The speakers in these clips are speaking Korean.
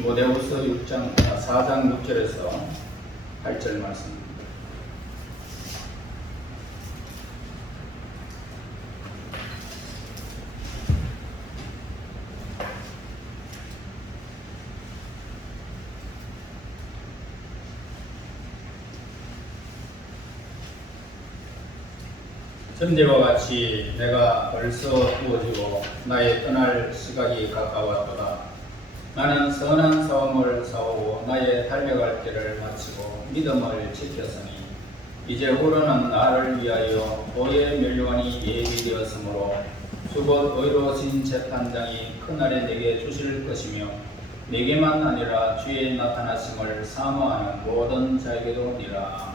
디모데후서 4장 6절에서 8절 말씀입니다. 전제와 같이 내가 벌써 부어지고 나의 떠날 시각이 가까웠도다. 나는 선한 싸움을 싸우고 나의 달려갈 길을 마치고 믿음을 지켰으니 이제 후로는 나를 위하여 보의 멸류관이 예비되었으므로 주곧 의로우신 재판장이 그날에 내게 주실 것이며 내게만 아니라 주의 나타나심을 사모하는 모든 자에게도니라.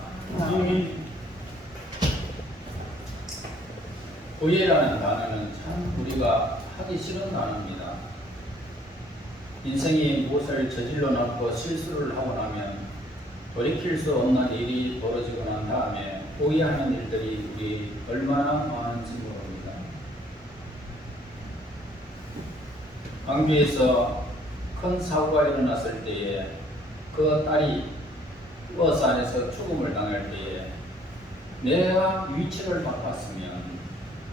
후회라는 단어는 참 우리가 하기 싫은 단어입니다. 인생이 무엇을 저질러 놓고 실수를 하고 나면 돌이킬 수 없는 일이 벌어지고 난 다음에 후회하는 일들이 우리 얼마나 많은지 모릅니다. 광주에서 큰 사고가 일어났을 때에 그 딸이 버스 안에서 죽음을 당할 때에 내가 위치를 바꿨으면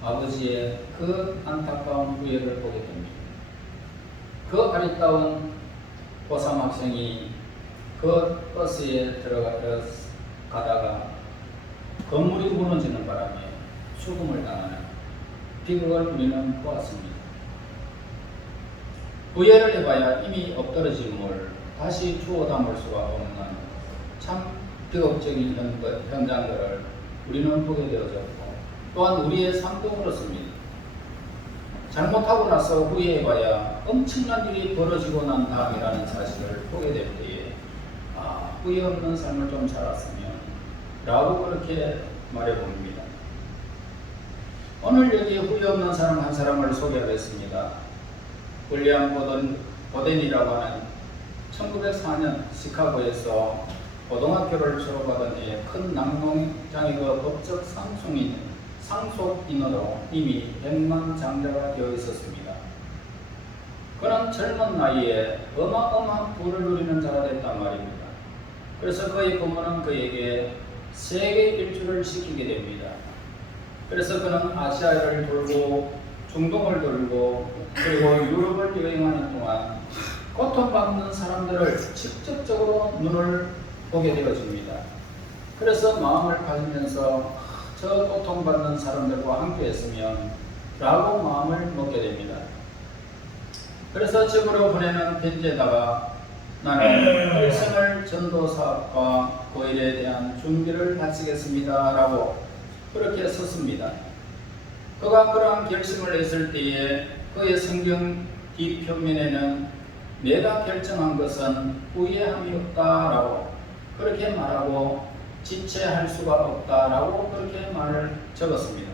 아버지의 그 안타까운 후회를 보게 됩니다. 그 아리따운 고3 학생이 그 버스에 가다가 건물이 무너지는 바람에 죽음을 당하는 비극을 우리는 보았습니다. 후회를 해봐야 이미 엎드러진 물 다시 주워 담을 수가 없는 참 비극적인 현장들을 우리는 보게 되어졌고 또한 우리의 삶도 그렇습니다. 잘못하고 나서 후회해봐야 엄청난 일이 벌어지고 난 다음이라는 사실을 보게 될 때에 후회 없는 삶을 좀 살았으면 라고 그렇게 말해봅니다. 오늘 여기 후회 없는 사람 한 사람을 소개하겠습니다. 윌리엄 보덴이라고 하는 1904년 시카고에서 고등학교를 졸업하던 해에 큰 낙농장애가 법적 상속인으로 이미 백만장자가 되어 있었습니다. 그는 젊은 나이에 어마어마한 부를 누리는 자가 됐단 말입니다. 그래서 그의 부모는 그에게 세계 일주를 시키게 됩니다. 그래서 그는 아시아를 돌고 중동을 돌고 그리고 유럽을 여행하는 동안 고통받는 사람들을 직접적으로 눈을 보게 되어집니다. 그래서 마음을 가지면서 저 고통받는 사람들과 함께 했으면 라고 마음을 먹게 됩니다. 그래서 집으로 보내는 편지에다가 나는 일생을 전도사업과 그 일에 대한 준비를 마치겠습니다 라고 그렇게 썼습니다. 그가 그러한 결심을 했을 때에 그의 성경 뒷표면에는 내가 결정한 것은 후회함이 없다라고 그렇게 말하고 지체할 수가 없다라고 그렇게 말을 적었습니다.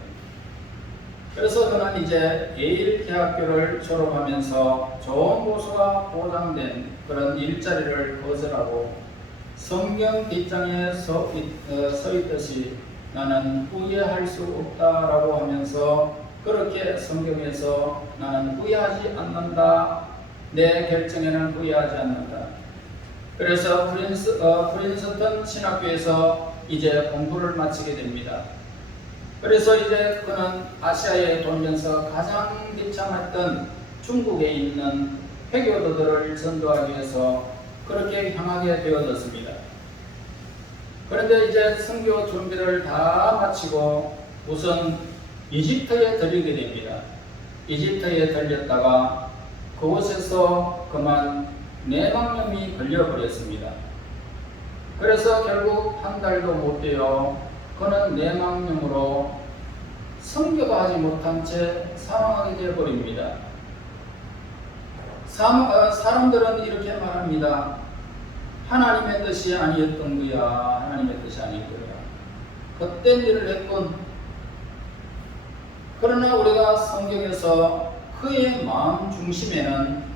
그래서 그는 이제 예일 대학교를 졸업하면서 좋은 보수가 보장된 그런 일자리를 거절하고 성경 뒷장에 서 있듯이 나는 후회할 수 없다라고 하면서 그렇게 성경에서 나는 후회하지 않는다. 내 결정에는 후회하지 않는다. 그래서 프린스턴 신학교에서 이제 공부를 마치게 됩니다. 그래서 이제 그는 아시아에 돌면서 가장 비참했던 중국에 있는 회교도들을 전도하기 위해서 그렇게 향하게 되어졌습니다. 그런데 이제 선교 준비를 다 마치고 우선 이집트에 들리게 됩니다. 이집트에 들렸다가 그곳에서 그만 뇌망염이 걸려버렸습니다. 그래서 결국 한 달도 못 되어 그는 뇌망염으로 선교도 하지 못한 채 사망하게 되어버립니다. 사람들은 이렇게 말합니다. 하나님의 뜻이 아니었던 거야. 하나님의 뜻이 아닌 거야. 그땐 일을 했군. 그러나 우리가 성경에서 그의 마음 중심에는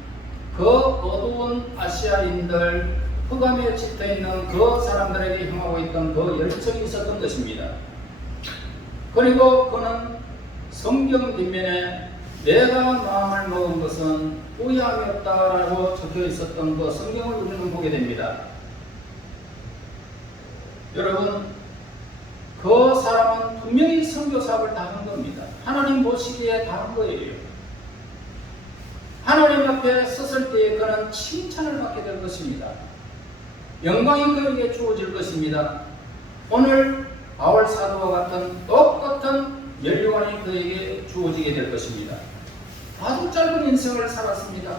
그 어두운 아시아인들, 흑암에 짙어있는 그 사람들에게 향하고 있던 그 열정이 있었던 것입니다. 그리고 그는 성경 뒷면에 내가 마음을 먹은 것은 후회함이 없다라고 적혀 있었던 그 성경을 우리는 보게 됩니다. 여러분, 그 사람은 분명히 선교 사업을 다 한 겁니다. 하나님 보시기에 다 한 거예요. 하나님 앞에 섰을 때에 그는 칭찬을 받게 될 것입니다. 영광이 그에게 주어질 것입니다. 오늘 바울 사도와 같은 똑같은 면류관이 그에게 주어지게 될 것입니다. 아주 짧은 인생을 살았습니다.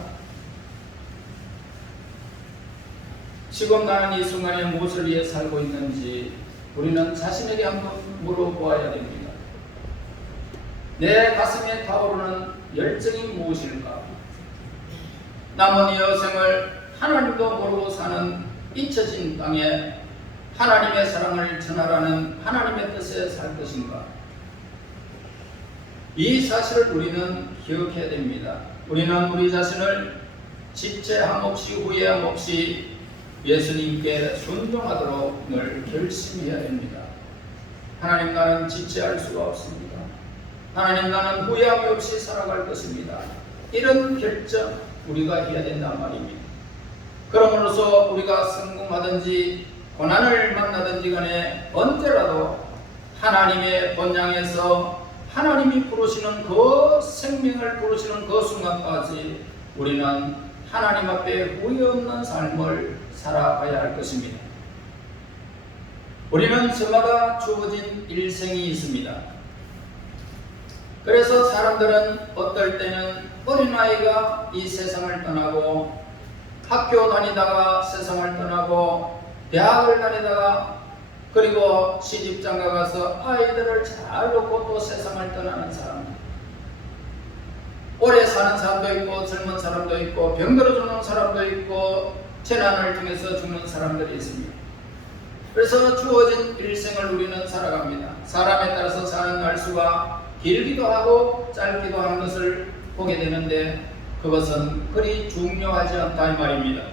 지금 나는 이 순간에 무엇을 위해 살고 있는지 우리는 자신에게 한번 물어보아야 됩니다. 내 가슴에 타오르는 열정이 무엇일까? 남은 여생을 하나님도 모르고 사는 잊혀진 땅에 하나님의 사랑을 전하라는 하나님의 뜻에 살 것인가? 이 사실을 우리는 기억해야 됩니다. 우리는 우리 자신을 지체함 없이 후회함 없이 예수님께 순종하도록 늘 결심해야 됩니다. 하나님, 나는 지체할 수가 없습니다. 하나님, 나는 후회함이 없이 살아갈 것입니다. 이런 결정 우리가 해야 된단 말입니다. 그러므로서 우리가 성공하든지 고난을 만나든지 간에 언제라도 하나님의 본향에서 하나님이 부르시는 그 생명을 부르시는 그 순간까지 우리는 하나님 앞에 후회 없는 삶을 살아가야 할 것입니다. 우리는 저마다 주어진 일생이 있습니다. 그래서 사람들은 어떨 때는 어린아이가 이 세상을 떠나고 학교 다니다가 세상을 떠나고 대학을 다니다가 그리고 시집장가 가서 아이들을 잘 놓고 또 세상을 떠나는 사람, 오래 사는 사람도 있고 젊은 사람도 있고 병들어 죽는 사람도 있고 재난을 통해서 죽는 사람들이 있습니다. 그래서 주어진 일생을 우리는 살아갑니다. 사람에 따라서 사는 날수가 길기도 하고 짧기도 하는 것을 보게 되는데 그것은 그리 중요하지 않다 이 말입니다.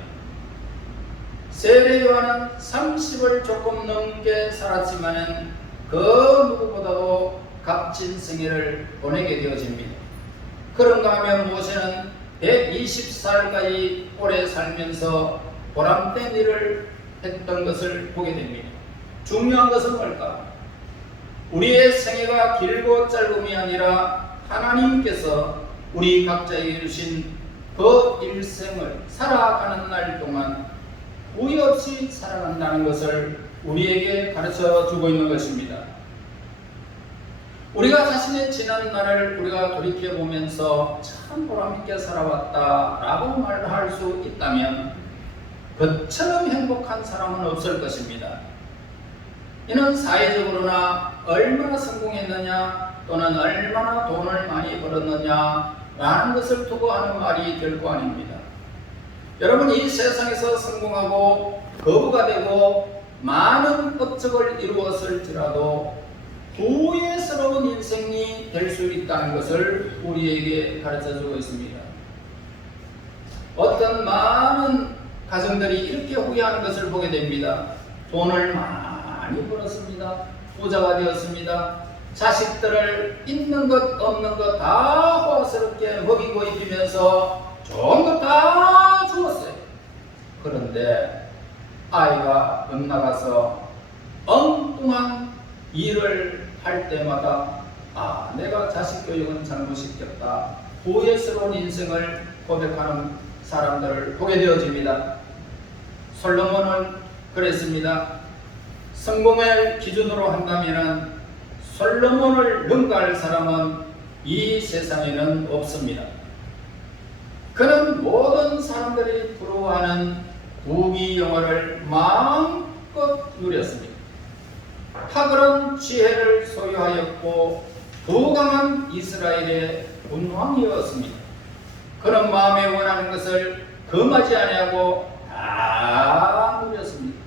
세례 요한은 30을 조금 넘게 살았지만은 그 누구보다도 값진 생애를 보내게 되어집니다. 그런가 하면 모세는 120살까지 오래 살면서 보람된 일을 했던 것을 보게 됩니다. 중요한 것은 뭘까? 우리의 생애가 길고 짧음이 아니라 하나님께서 우리 각자에게 주신 그 일생을 살아가는 날 동안 후회 없이 살아간다는 것을 우리에게 가르쳐 주고 있는 것입니다. 우리가 자신의 지난 날을 우리가 돌이켜 보면서 참 보람있게 살아왔다라고 말할 수 있다면 그처럼 행복한 사람은 없을 것입니다. 이는 사회적으로나 얼마나 성공했느냐 또는 얼마나 돈을 많이 벌었느냐 라는 것을 두고 하는 말이 될 거 아닙니다. 여러분, 이 세상에서 성공하고 거부가 되고 많은 업적을 이루었을지라도 후회스러운 인생이 될 수 있다는 것을 우리에게 가르쳐주고 있습니다. 어떤 많은 가정들이 이렇게 후회하는 것을 보게 됩니다. 돈을 많이 벌었습니다. 부자가 되었습니다. 자식들을 있는 것 없는 것 다 호화스럽게 먹이고 입히면서 좋은 것 다 주었어요. 그런데 아이가 엇나가서 엉뚱한 일을 할 때마다 내가 자식 교육은 잘못시켰다. 후회스러운 인생을 고백하는 사람들을 보게 되어집니다. 솔로몬은 그랬습니다. 성공을 기준으로 한다면 솔로몬을 능가할 사람은 이 세상에는 없습니다. 그는 모든 사람들이 부러워하는 부귀 영화를 마음껏 누렸습니다. 탁월한 지혜를 소유하였고 부강한 이스라엘의 군왕이었습니다. 그는 마음에 원하는 것을 금하지 아니하고 다 누렸습니다.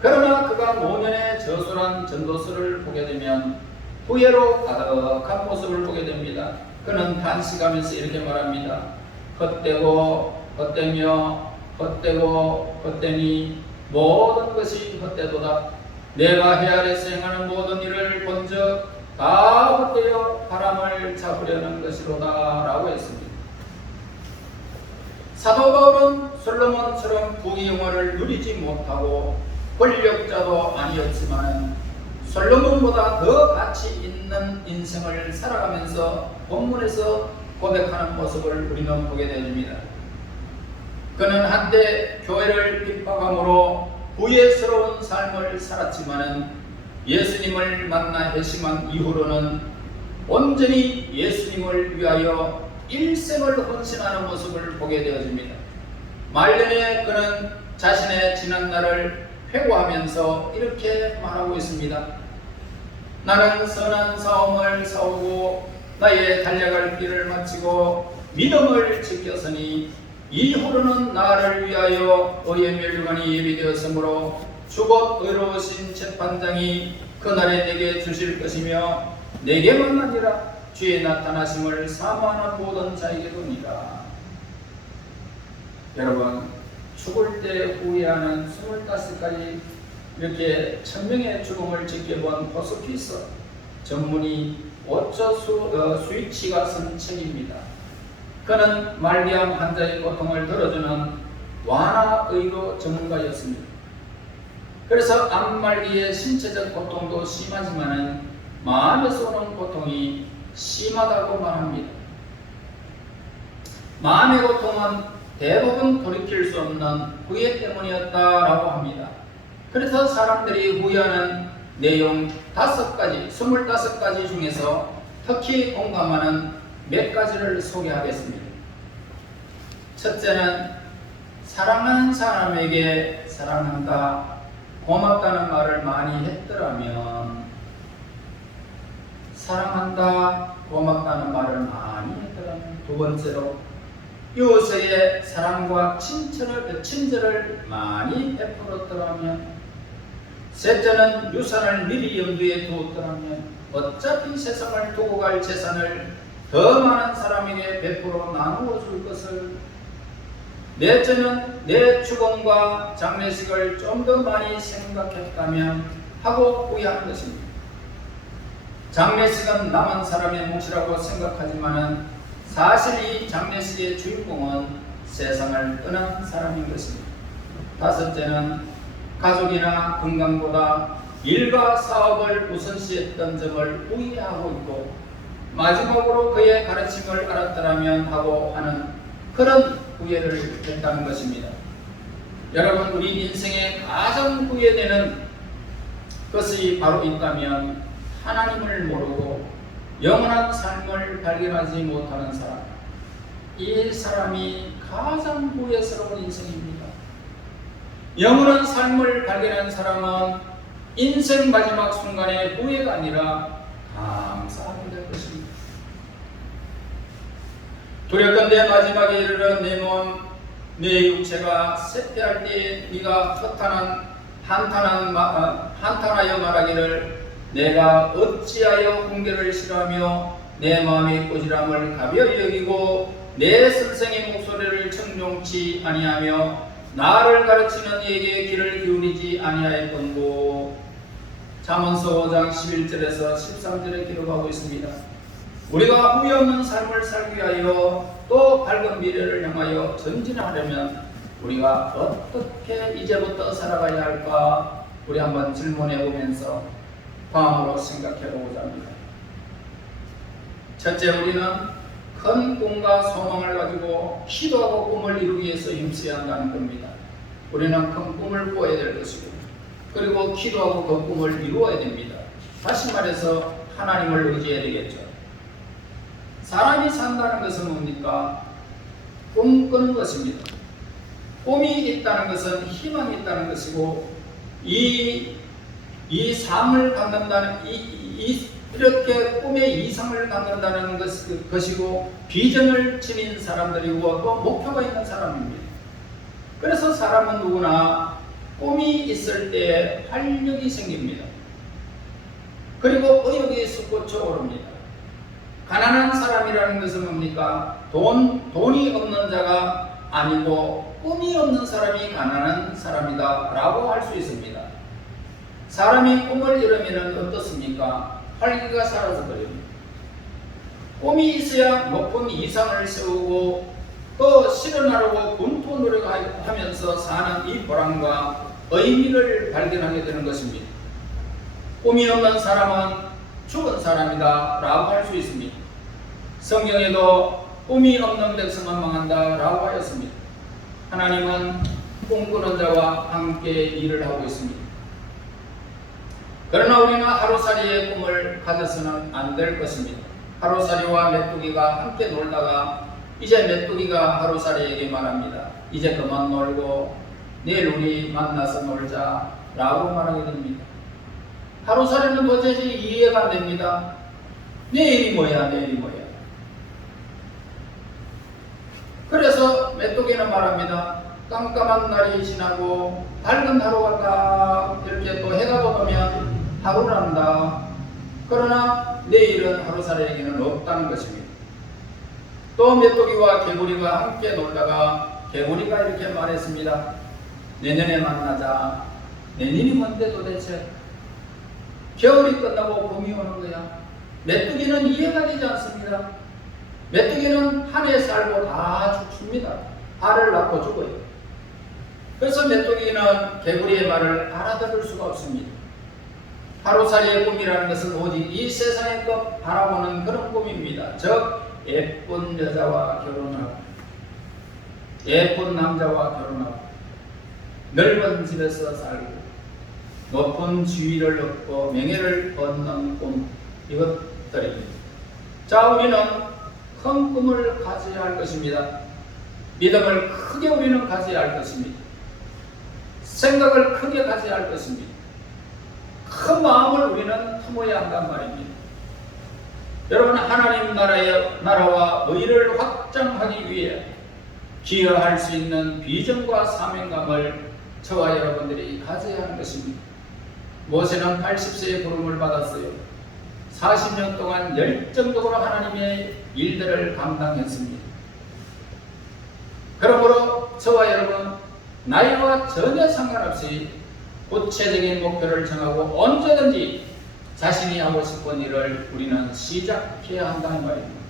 그러나 그가 노년의 저술한 전도서를 보게 되면 후회로 가득한 모습을 보게 됩니다. 그는 단식하면서 이렇게 말합니다. 헛되고 헛되며 헛되고 헛되니 모든 것이 헛되도다. 내가 헤아려서 행하는 모든 일을 본즉 다 헛되어 바람을 잡으려는 것이로다 라고 했습니다. 사도 바울은 솔로몬처럼 부귀영화를 누리지 못하고 권력자도 아니었지만 솔로몬보다 더 가치 있는 인생을 살아가면서 본문에서 고백하는 모습을 우리는 보게 됩니다. 그는 한때 교회를 핍박함으로 부예스러운 삶을 살았지만 예수님을 만나 회심한 이후로는 온전히 예수님을 위하여 일생을 헌신하는 모습을 보게 되어집니다. 말년에 그는 자신의 지난 날을 회고하면서 이렇게 말하고 있습니다. 나는 선한 싸움을 싸우고 나의 달려갈 길을 마치고 믿음을 지켰으니 이후로는 나를 위하여 의의 멸류관이 예비되었으므로 주곧 의로우신 재판장이 그날에 내게 주실 것이며 내게만 아니라 주의 나타나심을 사모하는 모든 자에게도니라. 여러분, 죽을 때 후회하는 25가지 이렇게 천명의 죽음을 지켜본 호스피스 전문의 오처 스위치가 쓴 책입니다. 그는 말기암 환자의 고통을 들어주는 완화의료 전문가였습니다. 그래서 암말기의 신체적 고통도 심하지만 마음에서 오는 고통이 심하다고 말합니다. 마음의 고통은 대부분 돌이킬 수 없는 후회 때문이었다라고 합니다. 그래서 사람들이 후회하는 내용 25가지 중에서 특히 공감하는 몇 가지를 소개하겠습니다. 첫째는 사랑하는 사람에게 사랑한다, 고맙다는 말을 많이 했더라면, 사랑한다, 고맙다는 말을 많이 했더라면. 두 번째로 이웃에게 사랑과 친절을 많이 베풀었더라면. 셋째는 유산을 미리 염두에 두었더라면 어차피 세상을 두고 갈 재산을 더 많은 사람에게 베풀어 나누어 줄 것을. 넷째는 내 죽음과 장례식을 좀 더 많이 생각했다면 하고 후회하는 것입니다. 장례식은 남은 사람의 몫이라고 생각하지만 사실 이 장례식의 주인공은 세상을 떠난 사람인 것입니다. 다섯째는 가족이나 건강보다 일과 사업을 우선시했던 점을 후회하고 있고, 마지막으로 그의 가르침을 알았더라면 하고 하는 그런 후회를 했다는 것입니다. 여러분, 우리 인생에 가장 후회되는 것이 바로 있다면 하나님을 모르고 영원한 삶을 발견하지 못하는 사람, 이 사람이 가장 후회스러운 인생입니다. 영원한 삶을 발견한 사람은 인생 마지막 순간에 후회가 아니라 감사하게 될 것입니다. 두렵건대 마지막에 이르러 내 몸, 내 육체가 쇠퇴할 때 네가 한탄하여 말하기를 내가 어찌하여 훈계를 싫어하며 내 마음의 꼬질함을 가벼이 여기고 내 선생의 목소리를 청종치 아니하며 나를 가르치는 이에게 귀를 기울이지 아니하였건고. 잠언서 5장 11절에서 13절에 기록하고 있습니다. 우리가 후회 없는 삶을 살기 위하여 또 밝은 미래를 향하여 전진하려면 우리가 어떻게 이제부터 살아가야 할까? 우리 한번 질문해 보면서 다음으로 생각해 보고자 합니다. 첫째, 우리는 큰 꿈과 소망을 가지고 기도하고 꿈을 이루기 위해서 힘써야 한다는 겁니다. 우리는 큰 꿈을 꾸어야 될 것이고, 그리고 기도하고 그 꿈을 이루어야 됩니다. 다시 말해서 하나님을 의지해야 되겠죠. 사람이 산다는 것은 뭡니까? 꿈 꾸는 것입니다. 꿈이 있다는 것은 희망이 있다는 것이고, 이 삶을 갖는다는 이렇게 꿈의 이상을 갖는다는 것이고, 비전을 지닌 사람들이고 또 목표가 있는 사람입니다. 그래서 사람은 누구나 꿈이 있을 때 활력이 생깁니다. 그리고 의욕이 솟구쳐 오릅니다. 가난한 사람이라는 것은 뭡니까? 돈이 없는 자가 아니고 꿈이 없는 사람이 가난한 사람이다 라고 할 수 있습니다. 사람이 꿈을 이루면 어떻습니까? 활기가 사라져 버립니다. 꿈이 있어야 높은 이상을 세우고 또 실현하려고 분투 노력하면서 사는 이 보람과 의미를 발견하게 되는 것입니다. 꿈이 없는 사람은 죽은 사람이다 라고 할 수 있습니다. 성경에도 꿈이 없는 백성은 망한다 라고 하였습니다. 하나님은 꿈꾸는 자와 함께 일을 하고 있습니다. 그러나 우리는 하루살이의 꿈을 가져서는 안 될 것입니다. 하루살이와 메뚜기가 함께 놀다가 이제 메뚜기가 하루살이에게 말합니다. 이제 그만 놀고 내일 우리 만나서 놀자 라고 말하게 됩니다. 하루살이는 도저히 이해가 안 됩니다. 내일이 뭐야, 내일이 뭐야. 그래서 메뚜기는 말합니다. 깜깜한 날이 지나고 밝은 하루가 딱 이렇게 또 해가 돋으면 하루란다. 그러나 내일은 하루살이에게는 없다는 것입니다. 또 메뚜기와 개구리가 함께 놀다가 개구리가 이렇게 말했습니다. 내년에 만나자. 내년이 뭔데 도대체? 겨울이 끝나고 봄이 오는 거야. 메뚜기는 이해가 되지 않습니다. 메뚜기는 한 해 살고 다 죽습니다. 알을 낳고 죽어요. 그래서 메뚜기는 개구리의 말을 알아들을 수가 없습니다. 하루살이의 꿈이라는 것은 오직 이 세상의 것 바라보는 그런 꿈입니다. 즉 예쁜 여자와 결혼하고 예쁜 남자와 결혼하고 넓은 집에서 살고 높은 지위를 얻고 명예를 얻는 꿈, 이것들입니다. 자, 우리는 큰 꿈을 가져야 할 것입니다. 믿음을 크게 우리는 가져야 할 것입니다. 생각을 크게 가져야 할 것입니다. 큰 마음을 우리는 품어야 한단 말입니다. 여러분, 하나님 나라와 의를 확장하기 위해 기여할 수 있는 비전과 사명감을 저와 여러분들이 가져야 하는 것입니다. 모세는 80세의 부름을 받았어요. 40년 동안 열정적으로 하나님의 일들을 감당했습니다. 그러므로 저와 여러분, 나이와 전혀 상관없이 구체적인 목표를 정하고 언제든지 자신이 하고 싶은 일을 우리는 시작해야 한다는 말입니다.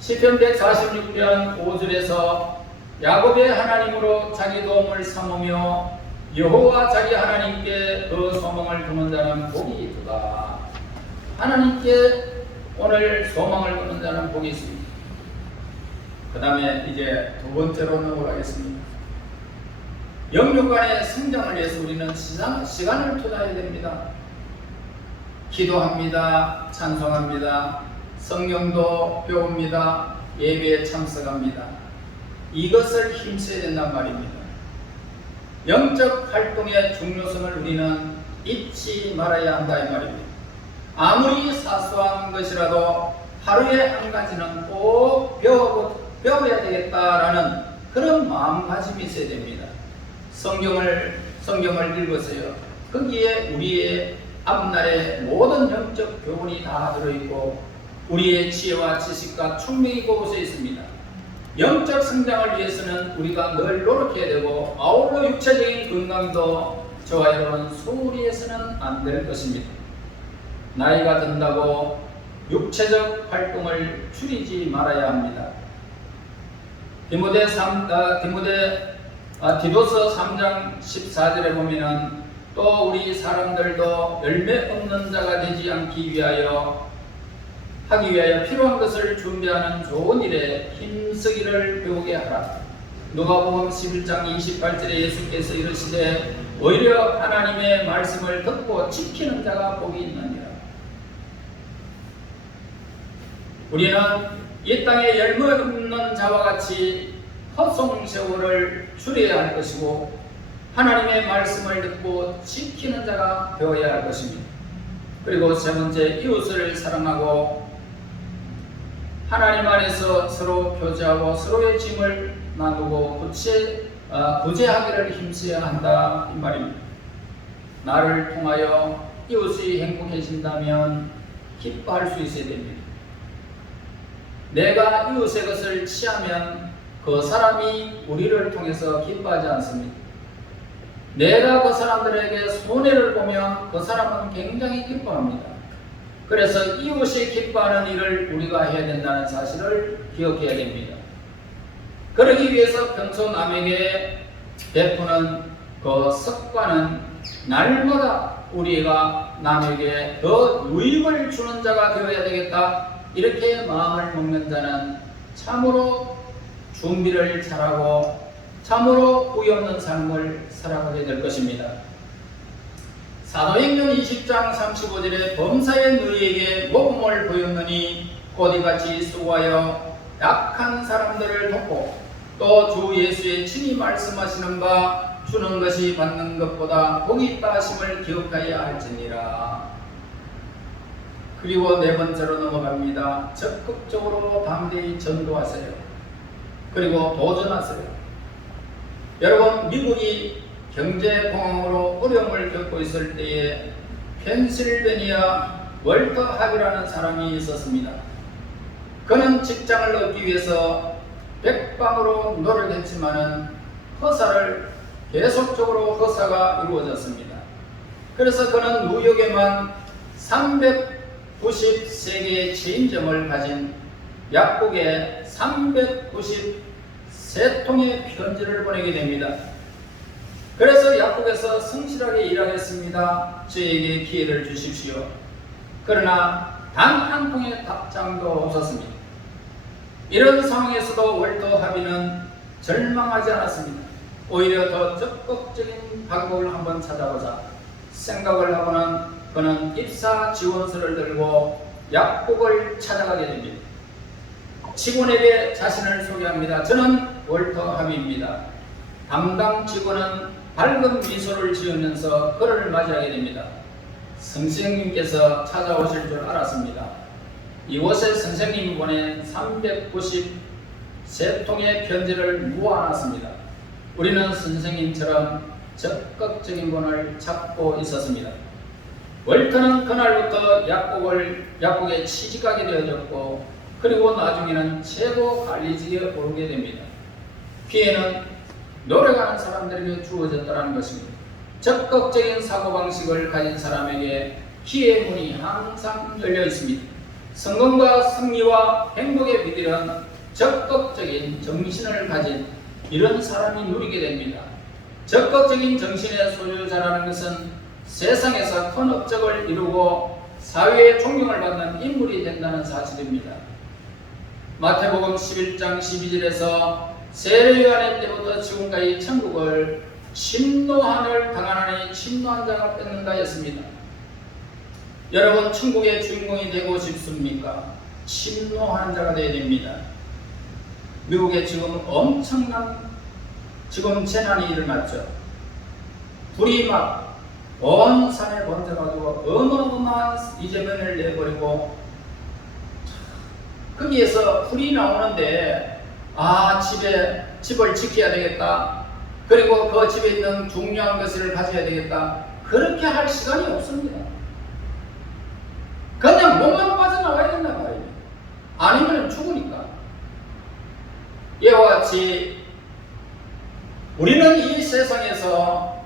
시편 146편 5절에서 야곱의 하나님으로 자기 도움을 삼으며 여호와 자기 하나님께 그 소망을 두는 자는 복이 있도다. 하나님께 오늘 소망을 두는 자는 복이 있습니다. 그 다음에 이제 두 번째로 넘어가겠습니다. 영육간의 성장을 위해서 우리는 시간을 투자해야 됩니다. 기도합니다. 찬송합니다. 성경도 배웁니다. 예배에 참석합니다. 이것을 힘써야 된단 말입니다. 영적 활동의 중요성을 우리는 잊지 말아야 한다 이 말입니다. 아무리 사소한 것이라도 하루에 한 가지는 꼭 배워야 되겠다라는 그런 마음가짐이 있어야 됩니다. 성경을 읽으세요. 거기에 우리의 앞날의 모든 영적 교훈이 다 들어있고 우리의 지혜와 지식과 총명이 그곳에 있습니다. 영적 성장을 위해서는 우리가 늘 노력해야 되고 아울러 육체적인 건강도 저와 여러분 소홀히 해서는 안 될 것입니다. 나이가 든다고 육체적 활동을 줄이지 말아야 합니다. 디도서 3장 14절에 보면은 또 우리 사람들도 열매 없는 자가 되지 않기 위하여 필요한 것을 준비하는 좋은 일에 힘쓰기를 배우게 하라. 누가복음 11장 28절에 예수께서 이르시되 오히려 하나님의 말씀을 듣고 지키는 자가 복이 있느니라. 우리는 이 땅에 열매 없는 자와 같이 헛송 세월을 줄여야 할 것이고 하나님의 말씀을 듣고 지키는 자가 되어야 할 것입니다. 그리고 세 번째, 이웃을 사랑하고 하나님 안에서 서로 교제하고 서로의 짐을 나누고 구제하기를 힘써야 한다 이 말입니다. 나를 통하여 이웃이 행복해진다면 기뻐할 수 있어야 됩니다. 내가 이웃의 것을 취하면 그 사람이 우리를 통해서 기뻐하지 않습니다. 내가 그 사람들에게 손해를 보면 그 사람은 굉장히 기뻐합니다. 그래서 이웃이 기뻐하는 일을 우리가 해야 된다는 사실을 기억해야 됩니다. 그러기 위해서 평소 남에게 베푸는 그 습관은 날마다 우리가 남에게 더 유익을 주는 자가 되어야 되겠다, 이렇게 마음을 먹는 자는 참으로 준비를 잘하고 참으로 후회 없는 삶을 살아가게 될 것입니다. 사도행전 20장 35절에 범사에 너희에게 모범을 보였느니 곧 이같이 수고하여 약한 사람들을 돕고 또 주 예수의 친히 말씀하시는 바 주는 것이 받는 것보다 복이 있다 하심을 기억하여야 할지니라. 그리고 네 번째로 넘어갑니다. 적극적으로 담대히 전도하세요. 그리고 도전하세요. 여러분, 미국이 경제공황으로 어려움을 겪고 있을 때에 펜실베니아 월터 합이라는 사람이 있었습니다. 그는 직장을 얻기 위해서 백방으로 노력했지만은 허사를 계속적으로 허사가 이루어졌습니다. 그래서 그는 뉴욕에만 393개의 체인점을 가진 약국에 393통의 편지를 보내게 됩니다. 그래서 약국에서 성실하게 일하겠습니다. 저에게 기회를 주십시오. 그러나 단 한 통의 답장도 없었습니다. 이런 상황에서도 월터 하비는 절망하지 않았습니다. 오히려 더 적극적인 방법을 한번 찾아보자 생각을 하고는 그는 입사 지원서를 들고 약국을 찾아가게 됩니다. 직원에게 자신을 소개합니다. 저는 월터 하비입니다. 담당 직원은 밝은 미소를 지으면서 그를 맞이하게 됩니다. 선생님께서 찾아오실 줄 알았습니다. 이곳에 선생님이 보낸 393통의 편지를 모아놨습니다. 우리는 선생님처럼 적극적인 분을 찾고 있었습니다. 월터는 그날부터 약국에 취직하게 되어졌고, 그리고 나중에는 최고 관리직에 오르게 됩니다. 기회는 노력하는 사람들에게 주어졌다는 것입니다. 적극적인 사고방식을 가진 사람에게 기회의 문이 항상 열려 있습니다. 성공과 승리와 행복의 비밀은 적극적인 정신을 가진 이런 사람이 누리게 됩니다. 적극적인 정신의 소유자라는 것은 세상에서 큰 업적을 이루고 사회의 존경을 받는 인물이 된다는 사실입니다. 마태복음 11장 12절에서 세례 요한의 때부터 지금까지 천국을 침노한을 당하나니 침노한 자가 뺏는다 했습니다. 여러분, 천국의 주인공이 되고 싶습니까? 침노하는 자가 되어야 됩니다. 미국에 지금 엄청난 재난이 일어났죠. 불이 막 온 산에 번져가지고 어마어마한 이재명을 내버리고, 거기에서 불이 나오는데 집을 지켜야 되겠다, 그리고 그 집에 있는 중요한 것을 가져야 되겠다, 그렇게 할 시간이 없습니다. 그냥 몸만 빠져나와야 된단 말입니다. 아니면 죽으니까. 이와 같이 우리는 이 세상에서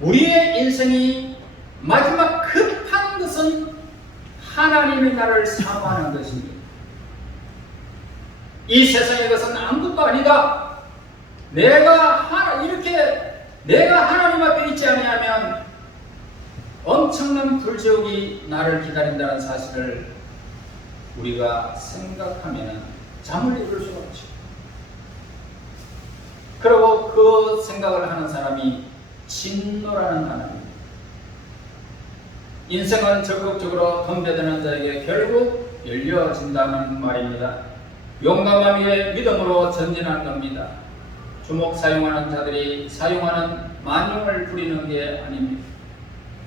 우리의 인생이 마지막 급한 것은 하나님의 나라를 사모하는 것입니다. 이 세상의 것은 아무것도 아니다. 내가 하나님 앞에 있지 아니하면 엄청난 불지옥이 나를 기다린다는 사실을 우리가 생각하면 잠을 이룰 수가 없죠. 그리고 그 생각을 하는 사람이 진노라는 단어입니다. 인생은 적극적으로 덤벼드는 자에게 결국 열려진다는 말입니다. 용감함 위에 믿음으로 전진하는 겁니다. 주먹 사용하는 자들이 사용하는 만용을 부리는 게 아닙니다.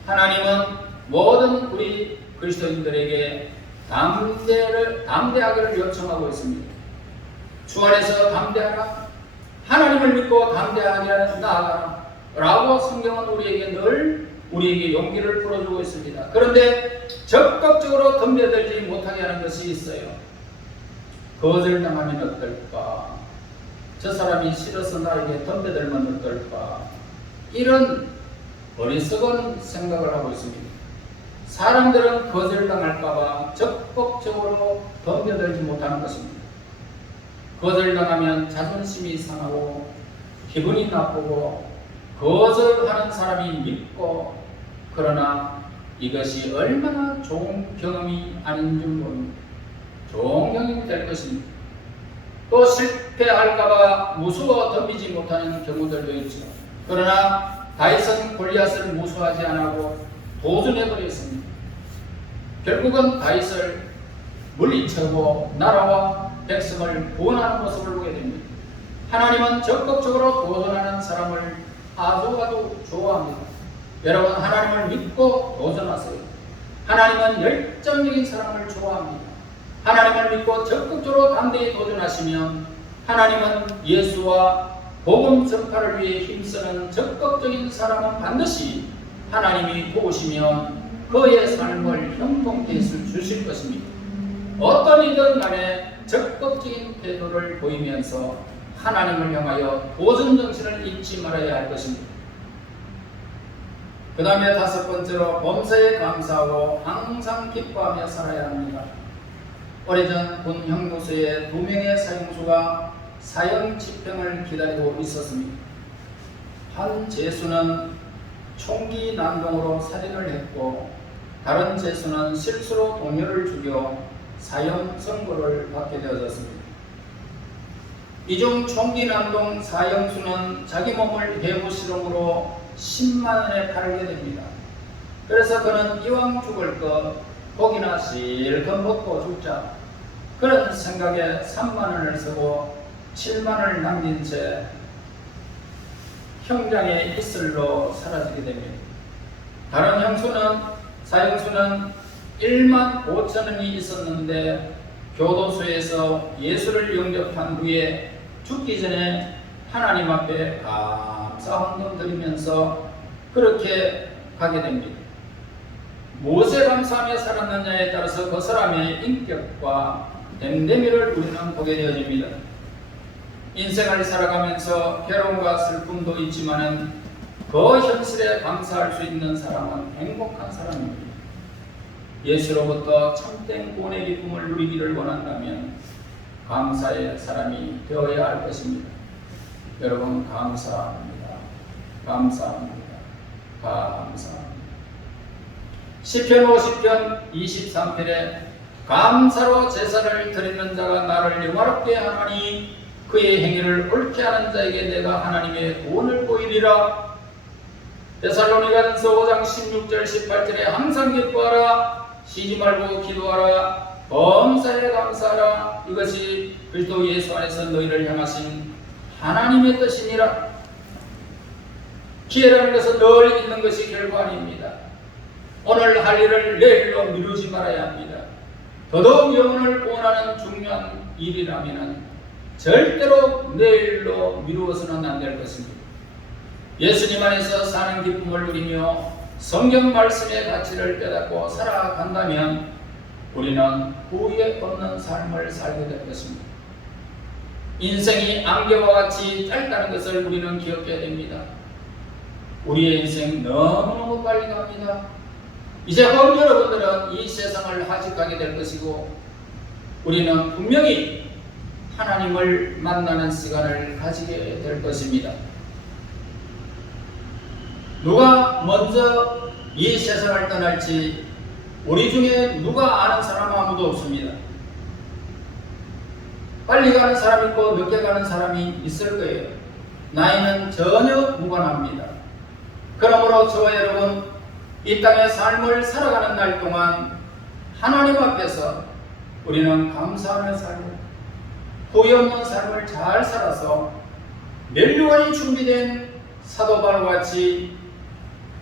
하나님은 모든 우리 그리스도인들에게 담대하기를 요청하고 있습니다. 주 안에서 담대하라, 하나님을 믿고 담대하게 나아가라 라고 성경은 우리에게 용기를 풀어주고 있습니다. 그런데 적극적으로 덤벼들지 못하게 하는 것이 있어요. 거절당하면 어떨까? 저 사람이 싫어서 나에게 덤벼들면 어떨까? 이런 어리석은 생각을 하고 있습니다. 사람들은 거절당할까봐 적극적으로 덤벼들지 못하는 것입니다. 거절당하면 자존심이 상하고 기분이 나쁘고 거절하는 사람이 믿고, 그러나 이것이 얼마나 좋은 경험이 아닌 줄 모릅니다. 좋은 경험이 될 것입니다. 또 실패할까봐 무서워 덤비지 못하는 경우들도 있죠. 그러나 다윗은 골리앗을 무서워하지 않고 도전해버렸습니다. 결국은 다윗을 물리치고 나라와 백성을 구원하는 모습을 보게 됩니다. 하나님은 적극적으로 도전하는 사람을 아주 좋아합니다. 여러분, 하나님을 믿고 도전하세요. 하나님은 열정적인 사람을 좋아합니다. 하나님을 믿고 적극적으로 담대히 도전하시면 하나님은 예수와 복음 전파를 위해 힘쓰는 적극적인 사람은 반드시 하나님이 도우시면 그의 삶을 형통케 주실 것입니다. 어떤 이든 간에 적극적인 태도를 보이면서 하나님을 향하여 도전 정신을 잊지 말아야 할 것입니다. 그 다음에 다섯 번째로 범사에 감사하고 항상 기뻐하며 살아야 합니다. 오래전 군 형무소에 2명의 사형수가 사형 집행을 기다리고 있었습니다. 한 죄수는 총기 난동으로 살인을 했고, 다른 죄수는 실수로 동료를 죽여 사형 선고를 받게 되어졌습니다. 이 중 총기 난동 사형수는 자기 몸을 해부 실험으로 10만 원에 팔게 됩니다. 그래서 그는 이왕 죽을 것 고기나 실컷 먹고 죽자, 그런 생각에 3만 원을 쓰고 7만 원을 남긴 채 형장의 이슬로 사라지게 됩니다. 다른 사형수는 1만 5천 원이 있었는데 교도소에서 예수를 영접한 후에 죽기 전에 하나님 앞에 감사 헌금 드리면서 그렇게 가게 됩니다. 무엇에 감사하며 살았느냐에 따라서 그 사람의 인격과 됨됨이를 우리는 보게 되어집니다. 인생을 살아가면서 괴로움과 슬픔도 있지만은 그 현실에 감사할 수 있는 사람은 행복한 사람입니다. 예수로부터 참된 구원의 기쁨을 누리기를 원한다면 감사의 사람이 되어야 할 것입니다. 여러분, 감사합니다. 감사합니다. 감사합니다. 시편 50편 23편에 감사로 제사를 드리는 자가 나를 영화롭게 하나니 그의 행위를 옳게 하는 자에게 내가 하나님의 구원을 보이리라. 데살로니가전서 5장 16절 18절에 항상 기뻐하라, 쉬지 말고 기도하라, 범사에 감사하라. 이것이 그리스도 예수 안에서 너희를 향하신 하나님의 뜻이니라. 기회라는 것은 늘 있는 것이 결코 아닙니다. 오늘 할 일을 내일로 미루지 말아야 합니다. 더더욱 영혼을 구원하는 중요한 일이라면 절대로 내일로 미루어서는 안 될 것입니다. 예수님 안에서 사는 기쁨을 누리며 성경 말씀의 가치를 깨닫고 살아간다면 우리는 후회 없는 삶을 살게 될 것입니다. 인생이 안개와 같이 짧다는 것을 우리는 기억해야 됩니다. 우리의 인생 너무너무 빨리 갑니다. 이제 곧 여러분들은 이 세상을 하직하게 될 것이고, 우리는 분명히 하나님을 만나는 시간을 가지게 될 것입니다. 누가 먼저 이 세상을 떠날지 우리 중에 누가 아는 사람 아무도 없습니다. 빨리 가는 사람이 있고 늦게 가는 사람이 있을 거예요. 나이는 전혀 무관합니다. 그러므로 저와 여러분, 이 땅의 삶을 살아가는 날 동안 하나님 앞에서 우리는 감사하며 살고 후회 없는 삶을 잘 살아서 면류관이 준비된 사도 바울과 같이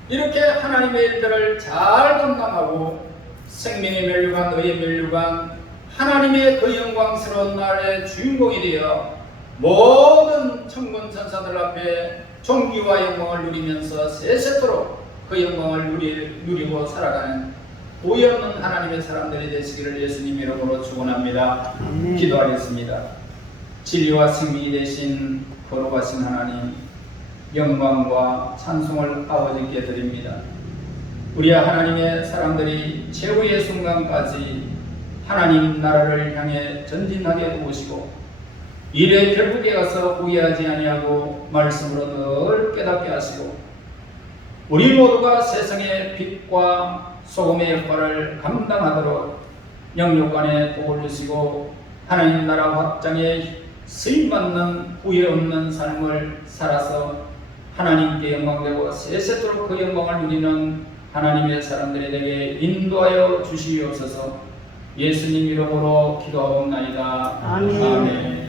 이렇게 하나님의 일들을 잘 감당하고 생명의 면류관, 너의 면류관, 하나님의 그 영광스러운 날의 주인공이 되어 모든 천군 천사들 앞에 존귀와 영광을 누리면서 세세토록 그 영광을 누리고 살아가는 후회 없는 하나님의 사람들이 되시기를 예수님 이름으로 축원합니다. 기도하겠습니다. 진리와 생명이 되신 거룩하신 하나님, 영광과 찬송을 아버지께 드립니다. 우리 하나님의 사람들이 최후의 순간까지 하나님 나라를 향해 전진하게 도우시고 일의 결국에 가서 후회하지 아니하고 말씀으로 늘 깨닫게 하시고 우리 모두가 세상의 빛과 소금의 역할을 감당하도록 영육 안에 복을 주시고 하나님 나라 확장에 쓰임받는 후회 없는 삶을 살아서 하나님께 영광되고 세세토록 그 영광을 누리는 하나님의 사람들이 되게 인도하여 주시옵소서. 예수님 이름으로 기도하옵나이다. 아멘. 아멘.